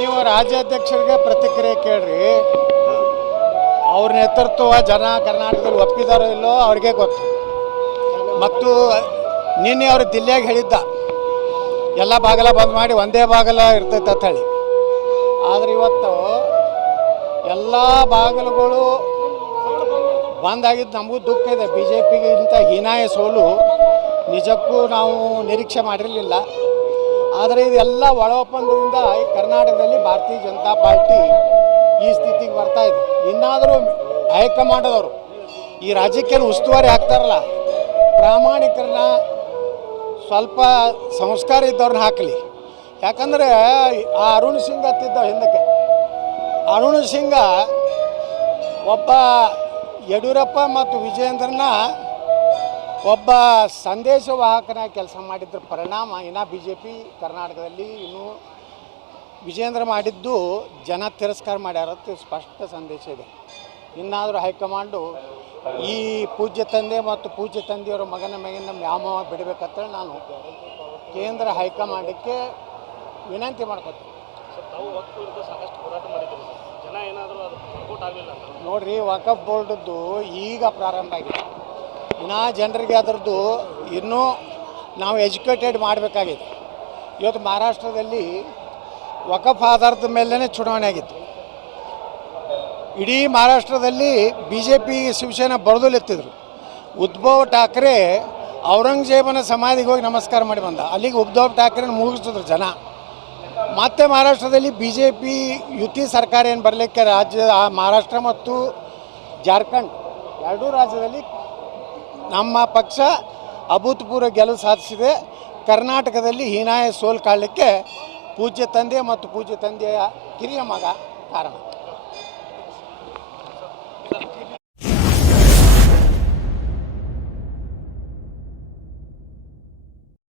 ನೀವು ರಾಜ್ಯಾಧ್ಯಕ್ಷರಿಗೆ ಪ್ರತಿಕ್ರಿಯೆ ಕೇಳ್ರಿ ಅವ್ರ ನೇತೃತ್ವ ಜನ ಕರ್ನಾಟಕದಲ್ಲಿ ಒಪ್ಪಿದಾರೋ ಇಲ್ಲೋ ಅವ್ರಿಗೆ ಗೊತ್ತು ಮತ್ತು ನಿನ್ನೆ ಅವರು ದಿಲ್ಲಿಯಾಗ ಹೇಳಿದ್ದ ಎಲ್ಲ ಬಾಗಲ ಬಂದ್ ಮಾಡಿ ಒಂದೇ ಬಾಗಲ ಇರ್ತೈತೆ ಅಂತ ಹೇಳಿ ಆದರೆ ಇವತ್ತು ಎಲ್ಲ ಬಾಗಿಲುಗಳು ಬಂದಾಗಿದ್ದು ನಮಗೂ ದುಃಖ ಇದೆ ಬಿ ಜೆ ಪಿಗಿಂತ ಹೀನಾಯ ಸೋಲು ನಿಜಕ್ಕೂ ನಾವು ನಿರೀಕ್ಷೆ ಮಾಡಿರಲಿಲ್ಲ ಆದರೆ ಇದೆಲ್ಲ ಒಳ ಒಪ್ಪಂದದಿಂದ ಕರ್ನಾಟಕದಲ್ಲಿ ಭಾರತೀಯ ಜನತಾ ಪಾರ್ಟಿ ಈ ಸ್ಥಿತಿಗೆ ಬರ್ತಾ ಇದೆ ಇನ್ನಾದರೂ ಮಾಡಿದವರು ಈ ರಾಜಕೀಯ ಉಸ್ತುವಾರಿ ಹಾಕ್ತಾರಲ್ಲ ಪ್ರಾಮಾಣಿಕರನ್ನ ಸ್ವಲ್ಪ ಸಂಸ್ಕಾರ ಇದ್ದವ್ರನ್ನ ಹಾಕಲಿ ಯಾಕಂದರೆ ಆ ಅರುಣ್ ಸಿಂಗ್ ಹತ್ತಿದ್ದ ಹಿಂದಕ್ಕೆ ಅರುಣ್ ಸಿಂಗ ಒಬ್ಬ ಯಡಿಯೂರಪ್ಪ ಮತ್ತು ವಿಜಯೇಂದ್ರನ ಒಬ್ಬ ಸಂದೇಶವಾಹಕನ ಕೆಲಸ ಮಾಡಿದ್ರ ಪರಿಣಾಮ ಇನ್ನು ಬಿ ಜೆ ಪಿ ಕರ್ನಾಟಕದಲ್ಲಿ ಇನ್ನು ವಿಜೇಂದ್ರ ಮಾಡಿದ್ದು ಜನ ತಿರಸ್ಕಾರ ಮಾಡ್ಯಾರತ್ತು ಸ್ಪಷ್ಟ ಸಂದೇಶ ಇದೆ ಇನ್ನಾದರೂ ಹೈಕಮಾಂಡು ಈ ಪೂಜ್ಯ ತಂದೆ ಮತ್ತು ಪೂಜ್ಯ ತಂದೆಯವರ ಮಗನ ಮಗಿನ ವ್ಯಾಮ ಬಿಡಬೇಕಂತೇಳಿ ನಾನು ಕೇಂದ್ರ ಹೈಕಮಾಂಡಕ್ಕೆ ವಿನಂತಿ ಮಾಡ್ಕೊತೀನಿ ನೋಡ್ರಿ ವಕಫ್ ಬೋರ್ಡದ್ದು ಈಗ ಪ್ರಾರಂಭ ಆಗಿದೆ ಇನ್ನು ಜನರಿಗೆ ಅದರದ್ದು ಇನ್ನೂ ನಾವು ಎಜುಕೇಟೆಡ್ ಮಾಡಬೇಕಾಗಿದೆ ಇವತ್ತು ಮಹಾರಾಷ್ಟ್ರದಲ್ಲಿ ವಕಫ್ ಆಧಾರದ ಮೇಲೇ ಚುನಾವಣೆ ಆಗಿತ್ತು ಇಡೀ ಮಹಾರಾಷ್ಟ್ರದಲ್ಲಿ B J P Shiv Sena ಎತ್ತಿದ್ರು Uddhav Thackeray ಔರಂಗಜೇಬನ ಸಮಾಧಿಗೆ ಹೋಗಿ ನಮಸ್ಕಾರ ಮಾಡಿ ಬಂದ ಅಲ್ಲಿಗೆ ಉದ್ಧವ್ ಠಾಕ್ರೆ ಮುಗಿಸಿದ್ರು ಜನ ಮತ್ತೆ ಮಹಾರಾಷ್ಟ್ರದಲ್ಲಿ ಬಿ ಜೆ ಪಿ ಯುತಿ ಸರ್ಕಾರ ಏನು ಬರಲಿಕ್ಕೆ ರಾಜ್ಯ ಮಹಾರಾಷ್ಟ್ರ ಮತ್ತು ಜಾರ್ಖಂಡ್ ಎರಡೂ ರಾಜ್ಯದಲ್ಲಿ ನಮ್ಮ ಪಕ್ಷ ಅಭೂತಪೂರ್ವ ಗೆಲುವು ಸಾಧಿಸಿದೆ ಕರ್ನಾಟಕದಲ್ಲಿ ಹೀನಾಯ ಸೋಲು ಕಾಣಲಿಕ್ಕೆ ಪೂಜ್ಯ ತಂದೆ ಮತ್ತು ಪೂಜ್ಯ ತಂದೆಯ ಕಿರಿಯ ಮಗ ಕಾರಣ